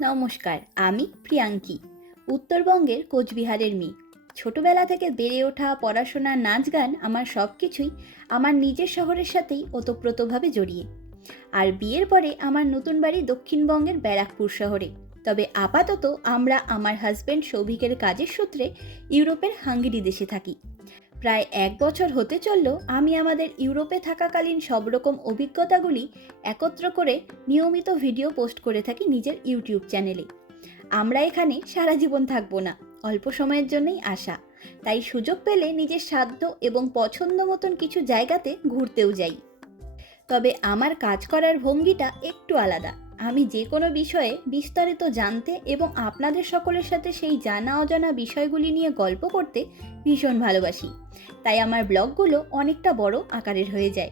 নমস্কার, আমি প্রিয়াঙ্কি, উত্তরবঙ্গের কোচবিহারের মেয়ে। ছোটবেলা থেকে বেড়ে ওঠা পড়াশোনা নাচ গান আমার সব কিছুই আমার নিজের শহরের সাথেই ওতপ্রোতভাবে জড়িয়ে। আর বিয়ের পরে আমার নতুন বাড়ি দক্ষিণবঙ্গের ব্যারাকপুর শহরে। তবে আপাতত আমরা আমার হাজব্যান্ড সৌভিকের কাজের সূত্রে ইউরোপের হাঙ্গেরি দেশে থাকি। প্রায় এক বছর হতে চলল আমি আমাদের ইউরোপে থাকাকালীন সব রকম অভিজ্ঞতাগুলি একত্র করে নিয়মিত ভিডিও পোস্ট করে থাকি নিজের ইউটিউব চ্যানেলে। আমরা এখানে সারা জীবন থাকব না, অল্প সময়ের জন্যই আসা। তাই সুযোগ পেলে নিজের সাধ্য এবং পছন্দ মতন কিছু জায়গাতে ঘুরতেও যাই। তবে আমার কাজ করার ভঙ্গিটা একটু আলাদা। আমি যে কোনো বিষয়ে বিস্তারিত জানতে এবং আপনাদের সকলের সাথে সেই জানা অজানা বিষয়গুলি নিয়ে গল্প করতে ভীষণ ভালোবাসি। তাই আমার ব্লগগুলো অনেকটা বড় আকারের হয়ে যায়।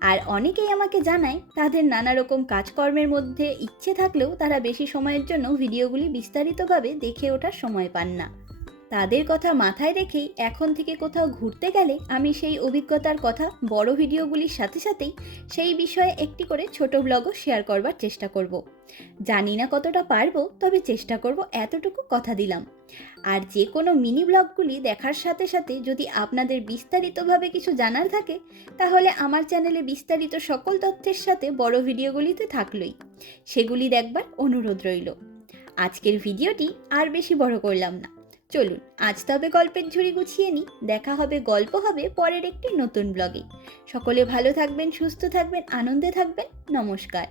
আর অনেকেই আমাকে জানায়, তাদের নানা রকম কাজকর্মের মধ্যে ইচ্ছে থাকলেও তারা বেশি সময়ের জন্য ভিডিওগুলি বিস্তারিতভাবে দেখে ওঠার সময় পান না। তাদের কথা মাথায় রেখেই এখন থেকে কোথাও ঘুরতে গেলে আমি সেই অভিজ্ঞতার কথা বড় ভিডিওগুলির সাথে সাথেই সেই বিষয়ে একটি করে ছোট ব্লগও শেয়ার করবার চেষ্টা করব। জানি না কতটা পারব, তবে চেষ্টা করব এতটুকু কথা দিলাম। আর যে কোনো মিনি ব্লগগুলি দেখার সাথে সাথে যদি আপনাদের বিস্তারিতভাবে কিছু জানার থাকে, তাহলে আমার চ্যানেলে বিস্তারিত সকল তথ্যের সাথে বড় ভিডিওগুলিতে থাকলোই। সেগুলি দেখবার অনুরোধ রইল। আজকের ভিডিওটি আর বেশি বড় করলাম না। চলুন, আজ তবে গল্পের ঝুড়ি গুছিয়ে নিই। দেখা হবে, গল্প হবে পরের একটি নতুন ব্লগে সকলে ভালো থাকবেন, সুস্থ থাকবেন, আনন্দে থাকবেন। নমস্কার।